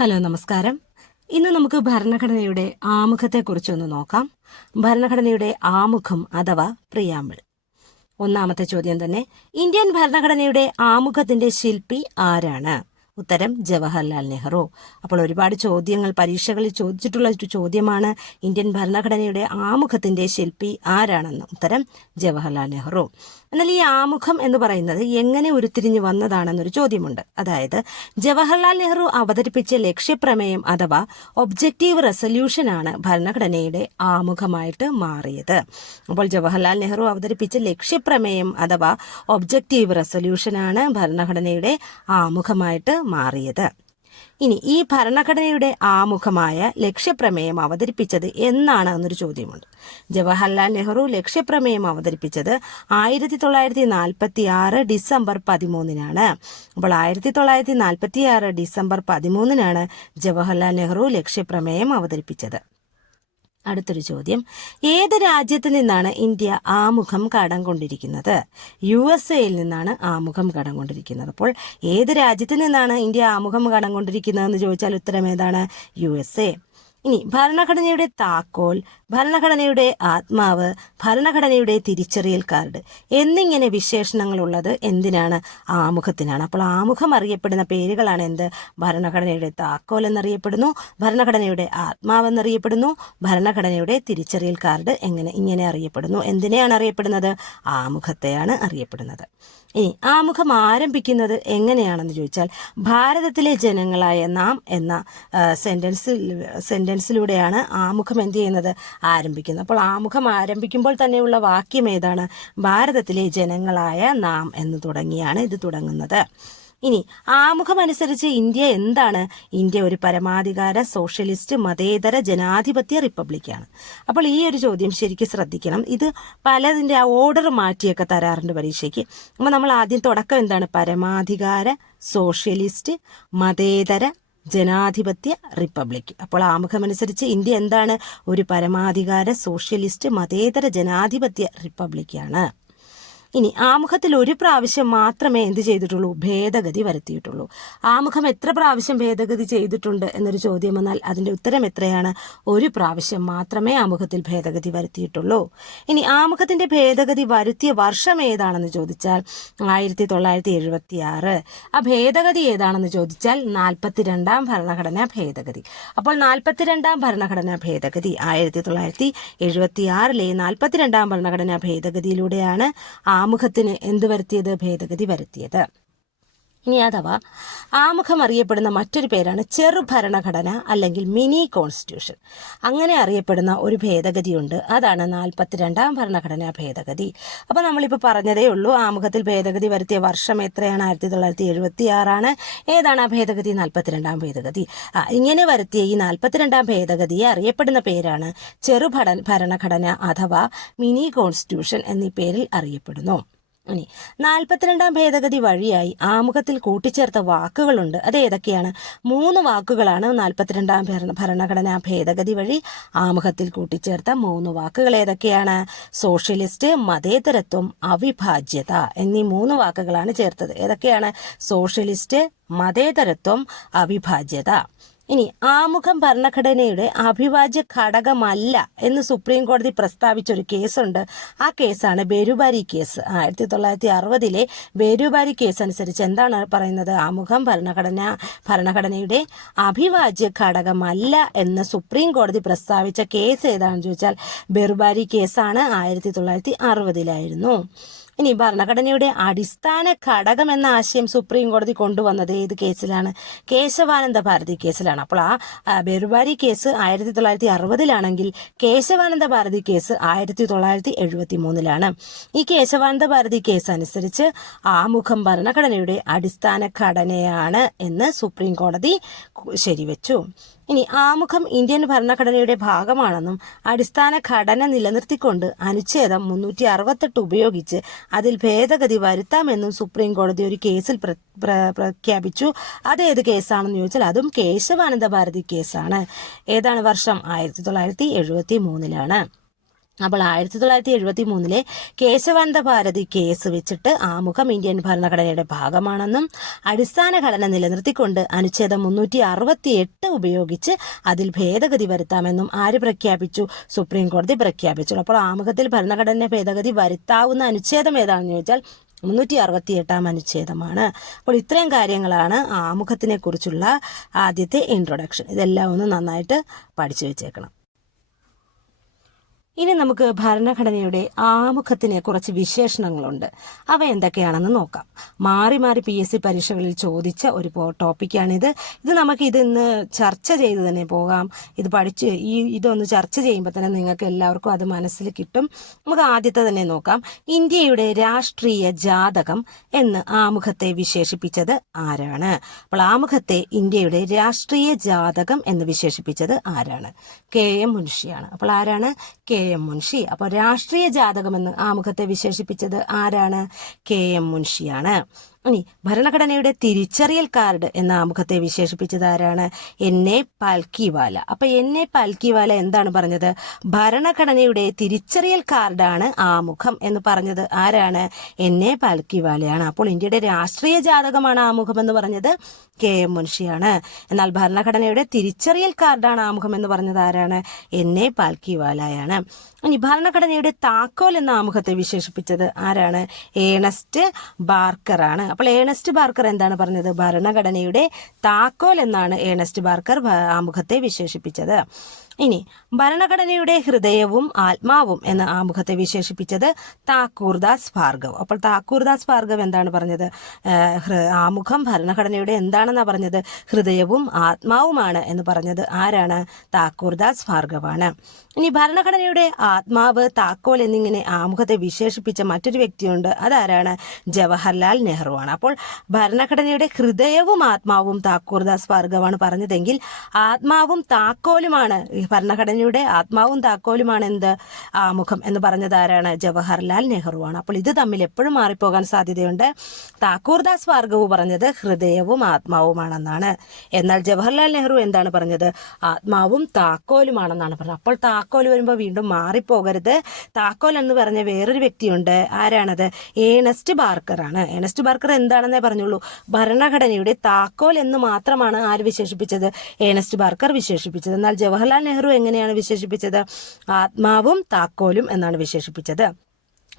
Hello നമസ്കാരം. ഇന്ന് നമുക്ക് ഭരണഘടനയുടെ ആമുഖത്തെക്കുറിച്ചൊന്ന് നോക്കാം. ഭരണഘടനയുടെ ആമുഖം അഥവാ പ്രിയാമ്പിൾ ഒന്നാമത്തെ ചോദ്യം തന്നെ ഇന്ത്യൻ ഭരണഘടനയുടെ ആമുഖത്തിന്റെ ശില്പി ആരാണ്? ഉത്തരം ജവഹർലാൽ നെഹ്റു. അപ്പോൾ ഒരുപാട് ചോദ്യങ്ങൾ പരീക്ഷകളിൽ ചോദിച്ചിട്ടുള്ള ഒരു ചോദ്യമാണ് ഇന്ത്യൻ ഭരണഘടനയുടെ ആമുഖത്തിന്റെ ശില്പി ആരാണെന്ന്. ഉത്തരം ജവഹർലാൽ നെഹ്റു. എന്നാൽ ഈ ആമുഖം എന്ന് പറയുന്നത് എങ്ങനെ ഉരുത്തിരിഞ്ഞു വന്നതാണെന്നൊരു ചോദ്യമുണ്ട്. അതായത് ജവഹർലാൽ നെഹ്റു അവതരിപ്പിച്ച ലക്ഷ്യപ്രമേയം അഥവാ ഒബ്ജക്റ്റീവ് റെസൊല്യൂഷനാണ് ഭരണഘടനയുടെ ആമുഖമായിട്ട് മാറിയത്. അപ്പോൾ ജവഹർലാൽ നെഹ്റു അവതരിപ്പിച്ച ലക്ഷ്യപ്രമേയം അഥവാ ഒബ്ജക്റ്റീവ് റെസൊല്യൂഷനാണ് ഭരണഘടനയുടെ ആമുഖമായിട്ട് മാറിയത്. ഇനി ഈ ഭരണഘടനയുടെ ആമുഖമായ ലക്ഷ്യപ്രമേയം അവതരിപ്പിച്ചത് എന്നാണ് എന്നൊരു ചോദ്യമുണ്ട്. ജവഹർലാൽ നെഹ്റു ലക്ഷ്യപ്രമേയം അവതരിപ്പിച്ചത് ആയിരത്തി തൊള്ളായിരത്തി നാൽപ്പത്തി ആറ് ഡിസംബർ പതിമൂന്നിനാണ്. അപ്പോൾ ആയിരത്തി തൊള്ളായിരത്തി നാൽപ്പത്തി ആറ് ഡിസംബർ പതിമൂന്നിനാണ് ജവഹർലാൽ നെഹ്റു ലക്ഷ്യപ്രമേയം അവതരിപ്പിച്ചത്. അടുത്തൊരു ചോദ്യം. ഏത് രാജ്യത്ത് നിന്നാണ് ഇന്ത്യ ആമുഖം കടം കൊണ്ടിരിക്കുന്നത്? യു എസ് എയിൽ നിന്നാണ് ആമുഖം കടം കൊണ്ടിരിക്കുന്നത്. അപ്പോൾ ഏത് രാജ്യത്ത് നിന്നാണ് ഇന്ത്യ ആമുഖം കടം കൊണ്ടിരിക്കുന്നതെന്ന് ചോദിച്ചാൽ ഉത്തരം ഏതാണ്? U S A. ഇനി ഭരണഘടനയുടെ താക്കോൽ ഭരണഘടനയുടെ ആത്മാവ് ഭരണഘടനയുടെ തിരിച്ചറിയൽ കാർഡ് എന്നിങ്ങനെ വിശേഷണങ്ങൾ ഉള്ളത് എന്തിനാണ്? ആമുഖത്തിനാണ്. അപ്പോൾ ആമുഖം അറിയപ്പെടുന്ന പേരുകളാണ് എന്ത്? ഭരണഘടനയുടെ താക്കോൽ എന്നറിയപ്പെടുന്നു ഭരണഘടനയുടെ ആത്മാവ് എന്നറിയപ്പെടുന്നു ഭരണഘടനയുടെ തിരിച്ചറിയൽ കാർഡ് എങ്ങനെ ഇങ്ങനെ അറിയപ്പെടുന്നു എന്തിനെയാണ് അറിയപ്പെടുന്നത്? ആമുഖത്തെയാണ് അറിയപ്പെടുന്നത്. ഇനി ആമുഖം ആരംഭിക്കുന്നത് എങ്ങനെയാണെന്ന് ചോദിച്ചാൽ ഭാരതത്തിലെ ജനങ്ങളായ നാം എന്ന സെന്റൻസിൽ സെന്റൻസിലൂടെയാണ് ആമുഖം എന്ത് ചെയ്യുന്നത്? ആരംഭിക്കുന്നത്. അപ്പോൾ ആമുഖം ആരംഭിക്കുമ്പോൾ തന്നെയുള്ള വാക്യം ഏതാണ്? ഭാരതത്തിലെ ജനങ്ങളായ നാം എന്ന് തുടങ്ങിയാണ് ഇത് തുടങ്ങുന്നത്. ഇനി ആമുഖം അനുസരിച്ച് ഇന്ത്യ എന്താണ്? ഇന്ത്യ ഒരു പരമാധികാര സോഷ്യലിസ്റ്റ് മതേതര ജനാധിപത്യ റിപ്പബ്ലിക്കാണ്. അപ്പോൾ ഈ ഒരു ചോദ്യം ശരിക്കും ശ്രദ്ധിക്കണം. ഇത് പലതിന്റെ ആ ഓർഡർ മാറ്റിയൊക്കെ തരാറുണ്ട് പരീക്ഷയ്ക്ക്. അപ്പോൾ നമ്മൾ ആദ്യം തുടക്കം എന്താണ്? പരമാധികാര സോഷ്യലിസ്റ്റ് മതേതര ജനാധിപത്യ റിപ്പബ്ലിക്. അപ്പോൾ ആമുഖമനുസരിച്ച് ഇന്ത്യ എന്താണ്? ഒരു പരമാധികാര സോഷ്യലിസ്റ്റ് മതേതര ജനാധിപത്യ റിപ്പബ്ലിക്കാണ് ഇനി ആമുഖത്തിൽ ഒരു പ്രാവശ്യം മാത്രമേ എന്ത് ചെയ്തിട്ടുള്ളൂ? ഭേദഗതി വരുത്തിയിട്ടുള്ളൂ. ആമുഖം എത്ര പ്രാവശ്യം ഭേദഗതി ചെയ്തിട്ടുണ്ട് എന്നൊരു ചോദ്യം വന്നാൽ അതിന്റെ ഉത്തരം എത്രയാണ്? ഒരു പ്രാവശ്യം മാത്രമേ ആമുഖത്തിൽ ഭേദഗതി വരുത്തിയിട്ടുള്ളൂ. ഇനി ആമുഖത്തിന്റെ ഭേദഗതി വരുത്തിയ വർഷം ഏതാണെന്ന് ചോദിച്ചാൽ ആയിരത്തി തൊള്ളായിരത്തി എഴുപത്തി ആറ് ആ ഭേദഗതി ഏതാണെന്ന് ചോദിച്ചാൽ നാൽപ്പത്തിരണ്ടാം ഭരണഘടനാ ഭേദഗതി. അപ്പോൾ നാൽപ്പത്തിരണ്ടാം ഭരണഘടനാ ഭേദഗതി ആയിരത്തി തൊള്ളായിരത്തി എഴുപത്തി ആറിലെ നാൽപ്പത്തിരണ്ടാം ഭരണഘടനാ ഭേദഗതിയിലൂടെയാണ് ആമുഖത്തിന് എന്ത് വരുത്തിയത്? ഭേദഗതി വരുത്തിയത്. ഇനി അഥവാ ആമുഖം അറിയപ്പെടുന്ന മറ്റൊരു പേരാണ് ചെറു ഭരണഘടന അല്ലെങ്കിൽ മിനി കോൺസ്റ്റിറ്റ്യൂഷൻ. അങ്ങനെ അറിയപ്പെടുന്ന ഒരു ഭേദഗതിയുണ്ട്. അതാണ് നാൽപ്പത്തിരണ്ടാം ഭരണഘടനാ ഭേദഗതി. അപ്പോൾ നമ്മളിപ്പോൾ പറഞ്ഞതേ ഉള്ളൂ ആമുഖത്തിൽ ഭേദഗതി വരുത്തിയ വർഷം എത്രയാണ്? ആയിരത്തി തൊള്ളായിരത്തി എഴുപത്തി ആറാണ് ഏതാണ് ആ ഭേദഗതി? നാൽപ്പത്തിരണ്ടാം ഭേദഗതി. ആ ഇങ്ങനെ വരുത്തിയ ഈ നാൽപ്പത്തിരണ്ടാം ഭേദഗതിയെ അറിയപ്പെടുന്ന പേരാണ് ചെറു ഭരണഘടന അഥവാ മിനി കോൺസ്റ്റിറ്റ്യൂഷൻ എന്നീ പേരിൽ അറിയപ്പെടുന്നു. ഇനി നാൽപ്പത്തിരണ്ടാം ഭേദഗതി വഴിയായി ആമുഖത്തിൽ കൂട്ടിച്ചേർത്ത വാക്കുകളുണ്ട്. അത് ഏതൊക്കെയാണ്? മൂന്ന് വാക്കുകളാണ് നാൽപ്പത്തിരണ്ടാം ഭരണ ഭരണഘടനാ ഭേദഗതി വഴി ആമുഖത്തിൽ കൂട്ടിച്ചേർത്ത മൂന്ന് വാക്കുകൾ ഏതൊക്കെയാണ്? സോഷ്യലിസ്റ്റ് മതേതരത്വം അവിഭാജ്യത എന്നീ മൂന്ന് വാക്കുകളാണ് ചേർത്തത്. ഏതൊക്കെയാണ്? സോഷ്യലിസ്റ്റ് മതേതരത്വം അവിഭാജ്യത. ഇനി ആമുഖം ഭരണഘടനയുടെ അഭിവാജ്യ ഘടകമല്ല എന്ന് സുപ്രീം കോടതി പ്രസ്താവിച്ച ഒരു കേസുണ്ട്. ആ കേസാണ് ബേരുബാരി കേസ്. ആയിരത്തി തൊള്ളായിരത്തി അറുപതിലെ ബേരുബാരി കേസ് അനുസരിച്ച് എന്താണ് പറയുന്നത്? ആമുഖം ഭരണഘടന ഭരണഘടനയുടെ അഭിവാജ്യ ഘടകമല്ല എന്ന് സുപ്രീം കോടതി പ്രസ്താവിച്ച കേസ് ഏതാണെന്ന് ചോദിച്ചാൽ ബെറുബാരി കേസാണ് ആയിരത്തി തൊള്ളായിരത്തി അറുപതിലായിരുന്നു ഇനി ഭരണഘടനയുടെ അടിസ്ഥാന ഘടകം എന്ന ആശയം സുപ്രീം കോടതി കൊണ്ടുവന്നത് ഏത് കേസിലാണ്? കേശവാനന്ദ ഭാരതി കേസിലാണ്. അപ്പോൾ ആ ബെറുബാരി കേസ് ആയിരത്തി തൊള്ളായിരത്തി അറുപതിലാണെങ്കിൽ കേശവാനന്ദ ഭാരതി കേസ് ആയിരത്തി തൊള്ളായിരത്തി എഴുപത്തി മൂന്നിലാണ് ഈ കേശവാനന്ദ ഭാരതി കേസ് അനുസരിച്ച് ആമുഖം ഭരണഘടനയുടെ അടിസ്ഥാന ഘടനയാണ് എന്ന് സുപ്രീം കോടതി ശരിവെച്ചു. ഇനി ആമുഖം ഇന്ത്യൻ ഭരണഘടനയുടെ ഭാഗമാണെന്നും അടിസ്ഥാന ഘടന നിലനിർത്തിക്കൊണ്ട് അനുച്ഛേദം മുന്നൂറ്റി അറുപത്തെട്ട് ഉപയോഗിച്ച് അതിൽ ഭേദഗതി വരുത്താമെന്നും സുപ്രീം കോടതി ഒരു കേസിൽ പ്രഖ്യാപിച്ചു. അതേത് കേസാണെന്ന് ചോദിച്ചാൽ അതും കേശവാനന്ദ ഭാരതി കേസാണ്. ഏതാണ് വർഷം? ആയിരത്തി തൊള്ളായിരത്തി എഴുപത്തി മൂന്നിലാണ് അപ്പോൾ ആയിരത്തി തൊള്ളായിരത്തി എഴുപത്തി മൂന്നിലെ കേശവാനന്ദ ഭാരതി കേസ് വെച്ചിട്ട് ആമുഖം ഇന്ത്യൻ ഭരണഘടനയുടെ ഭാഗമാണെന്നും അടിസ്ഥാന ഘടന നിലനിർത്തിക്കൊണ്ട് അനുച്ഛേദം മുന്നൂറ്റി അറുപത്തി എട്ട് ഉപയോഗിച്ച് അതിൽ ഭേദഗതി വരുത്താമെന്നും ആര് പ്രഖ്യാപിച്ചു? സുപ്രീം കോടതി പ്രഖ്യാപിച്ചു. അപ്പോൾ ആമുഖത്തിൽ ഭരണഘടന ഭേദഗതി വരുത്താവുന്ന അനുച്ഛേദം ഏതാണെന്ന് ചോദിച്ചാൽ മുന്നൂറ്റി അറുപത്തി എട്ടാം അനുച്ഛേദമാണ്. അപ്പോൾ ഇത്രയും കാര്യങ്ങളാണ് ആമുഖത്തിനെ കുറിച്ചുള്ള ആദ്യത്തെ ഇൻട്രൊഡക്ഷൻ ഇതെല്ലാം ഒന്ന് നന്നായിട്ട് പഠിച്ചു വെച്ചേക്കണം. ഇനി നമുക്ക് ഭരണഘടനയുടെ ആമുഖത്തിന് കുറച്ച് വിശേഷണങ്ങളുണ്ട്. അവ എന്തൊക്കെയാണെന്ന് നോക്കാം. മാറി മാറി പി എസ് സി പരീക്ഷകളിൽ ചോദിച്ച ഒരു ടോപ്പിക്കാണിത് ഇത് നമുക്ക് ഇത് ഇന്ന് ചർച്ച ചെയ്ത് തന്നെ പോകാം. ഇത് പഠിച്ച് ഈ ഇതൊന്ന് ചർച്ച ചെയ്യുമ്പോൾ തന്നെ നിങ്ങൾക്ക് എല്ലാവർക്കും അത് മനസ്സിൽ കിട്ടും. നമുക്ക് ആദ്യത്തെ തന്നെ നോക്കാം. ഇന്ത്യയുടെ രാഷ്ട്രീയ ജാതകം എന്ന് ആമുഖത്തെ വിശേഷിപ്പിച്ചത് ആരാണ്? അപ്പോൾ ആമുഖത്തെ ഇന്ത്യയുടെ രാഷ്ട്രീയ ജാതകം എന്ന് വിശേഷിപ്പിച്ചത് ആരാണ്? കെ എം മുൻഷിയാണ്. അപ്പോൾ ആരാണ്? കെ എം മുൻഷി. അപ്പോൾ രാഷ്ട്രീയ ജാതകമെന്ന് ആമുഖത്തെ വിശേഷിപ്പിച്ചത് ആരാണ്? കെ എം മുൻഷിയാണ്. ഇനി ഭരണഘടനയുടെ തിരിച്ചറിയൽ കാർഡ് എന്ന ആമുഖത്തെ വിശേഷിപ്പിച്ചത് ആരാണ്? എ പാൽക്കിവാല. അപ്പൊ എൻ എ പാൽക്കിവാല എന്താണ് പറഞ്ഞത്? ഭരണഘടനയുടെ തിരിച്ചറിയൽ കാർഡാണ് ആമുഖം എന്ന് പറഞ്ഞത് ആരാണ്? എൻ എ പാൽക്കിവാലയാണ്. അപ്പോൾ ഇന്ത്യയുടെ രാഷ്ട്രീയ ജാതകമാണ് ആമുഖം എന്ന് പറഞ്ഞത് കെ എം മുൻഷിയാണ്. എന്നാൽ ഭരണഘടനയുടെ തിരിച്ചറിയൽ കാർഡാണ് ആമുഖം എന്ന് പറഞ്ഞത് ആരാണ്? എൻ എ പാൽക്കിവാലയാണ്. ഇനി ഭരണഘടനയുടെ താക്കോൽ എന്ന ആമുഖത്തെ വിശേഷിപ്പിച്ചത് ആരാണ്? ഏണസ്റ്റ് ബാർക്കർ ആണ് അപ്പോൾ ഏണസ്റ്റ് ബാർക്കർ എന്താണ് പറഞ്ഞത്? ഭരണഘടനയുടെ താക്കോൽ എന്നാണ് ഏണസ്റ്റ് ബാർക്കർ ആമുഖത്തെ വിശേഷിപ്പിച്ചത്. ഇനി ഭരണഘടനയുടെ ഹൃദയവും ആത്മാവും എന്ന ആമുഖത്തെ വിശേഷിപ്പിച്ചത് താക്കൂർദാസ് ഭാർഗവ്. അപ്പോൾ താക്കൂർദാസ് ഭാർഗവ് എന്താണ് പറഞ്ഞത്? ആമുഖം ഭരണഘടനയുടെ എന്താണെന്നാ പറഞ്ഞത്? ഹൃദയവും ആത്മാവുമാണ് എന്ന് പറഞ്ഞത് ആരാണ്? താക്കൂർദാസ് ഭാർഗവാണ്. ഇനി ഭരണഘടനയുടെ ആത്മാവ് താക്കോൽ എന്നിങ്ങനെ ആമുഖത്തെ വിശേഷിപ്പിച്ച മറ്റൊരു വ്യക്തിയുണ്ട്. അതാരാണ്? ജവഹർലാൽ നെഹ്റുവാണ്. അപ്പോൾ ഭരണഘടനയുടെ ഹൃദയവും ആത്മാവും താക്കൂർദാസ് ഭാർഗവാണ് പറഞ്ഞതെങ്കിൽ ആത്മാവും താക്കോലുമാണ് ഭരണഘടനയുടെ ആത്മാവും താക്കോലുമാണ് എന്ത്? ആമുഖം എന്ന് പറഞ്ഞതാരാണ് ജവഹർലാൽ നെഹ്റുവാണ് അപ്പോൾ ഇത് തമ്മിൽ എപ്പോഴും മാറിപ്പോകാൻ സാധ്യതയുണ്ട്. താക്കൂർദാസ് ഭാർഗവ് പറഞ്ഞത് ഹൃദയവും ആത്മാവുമാണെന്നാണ്. എന്നാൽ ജവഹർലാൽ നെഹ്റു എന്താണ് പറഞ്ഞത്? ആത്മാവും താക്കോലുമാണെന്നാണ് പറഞ്ഞത്. അപ്പോൾ താക്കോൽ വരുമ്പോൾ വീണ്ടും മാറിപ്പോകരുത്. താക്കോൽ എന്ന് പറഞ്ഞ വേറൊരു വ്യക്തിയുണ്ട്. ആരാണത്? ഏണസ്റ്റ് ബാർക്കറാണ്. ഏണസ്റ്റ് ബാർക്കർ എന്താണെന്നേ പറഞ്ഞുള്ളൂ. ഭരണഘടനയുടെ താക്കോൽ എന്ന് മാത്രമാണ് ആര് വിശേഷിപ്പിച്ചത്? ഏണസ്റ്റ് ബാർക്കർ വിശേഷിപ്പിച്ചത്. എന്നാൽ ജവഹർലാൽ നെഹ്റു എങ്ങനെയാണ് വിശേഷിപ്പിച്ചത്? ആത്മാവും താക്കോലും എന്നാണ് വിശേഷിപ്പിച്ചത്.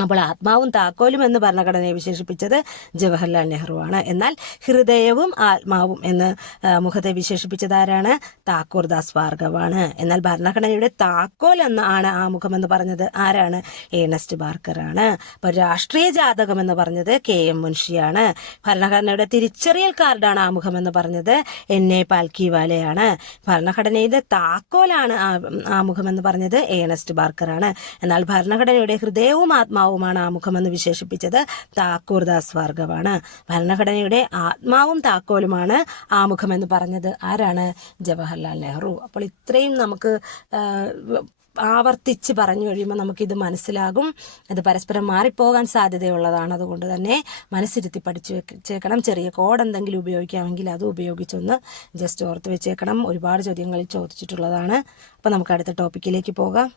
അപ്പോൾ ആത്മാവും താക്കോലും എന്ന് ഭരണഘടനയെ വിശേഷിപ്പിച്ചത് ജവഹർലാൽ നെഹ്റുവാണ്. എന്നാൽ ഹൃദയവും ആത്മാവും എന്ന് ആ, മുഖത്തെ വിശേഷിപ്പിച്ചത് ആരാണ്? താക്കൂർദാസ് ഭാർഗവാണ്. എന്നാൽ ഭരണഘടനയുടെ താക്കോൽ എന്ന് ആണ് ആമുഖം എന്ന് പറഞ്ഞത് ആരാണ്? ഏണസ്റ്റ് ബാർക്കറാണ്. അപ്പോൾ രാഷ്ട്രീയ ജാതകം എന്ന് പറഞ്ഞത് കെ എം മുൻഷിയാണ്. ഭരണഘടനയുടെ തിരിച്ചറിയൽ കാർഡാണ് ആമുഖം എന്ന് പറഞ്ഞത് എൻ എ പാൽക്കിവാലയാണ്. ഭരണഘടനയുടെ താക്കോലാണ് ആ- ആമുഖം എന്ന് പറഞ്ഞത് ഏണസ്റ്റ് ബാർക്കറാണ്. എന്നാൽ ഭരണഘടനയുടെ ഹൃദയവും ആത്മാവുമാണ് ആമുഖമെന്ന് വിശേഷിപ്പിച്ചത് താക്കൂർദാസ് ഭാർഗവാണ്. ഭരണഘടനയുടെ ആത്മാവും താക്കോലുമാണ് ആമുഖമെന്ന് പറഞ്ഞത് ആരാണ്? ജവഹർലാൽ നെഹ്റു. അപ്പോൾ ഇത്രയും നമുക്ക് ആവർത്തിച്ച് പറഞ്ഞു കഴിയുമ്പോൾ നമുക്കിത് മനസ്സിലാകും. അത് പരസ്പരം മാറിപ്പോകാൻ സാധ്യതയുള്ളതാണ്. അതുകൊണ്ട് തന്നെ മനസ്സിരുത്തി പഠിച്ചു വെച്ചേക്കണം. ചെറിയ കോഡ് എന്തെങ്കിലും ഉപയോഗിക്കാമെങ്കിൽ അത് ഉപയോഗിച്ചൊന്ന് ജസ്റ്റ് ഓർത്ത് വെച്ചേക്കണം. ഒരുപാട് ചോദ്യങ്ങളിൽ ചോദിച്ചിട്ടുള്ളതാണ്. അപ്പോൾ നമുക്ക് അടുത്ത ടോപ്പിക്കിലേക്ക് പോകാം.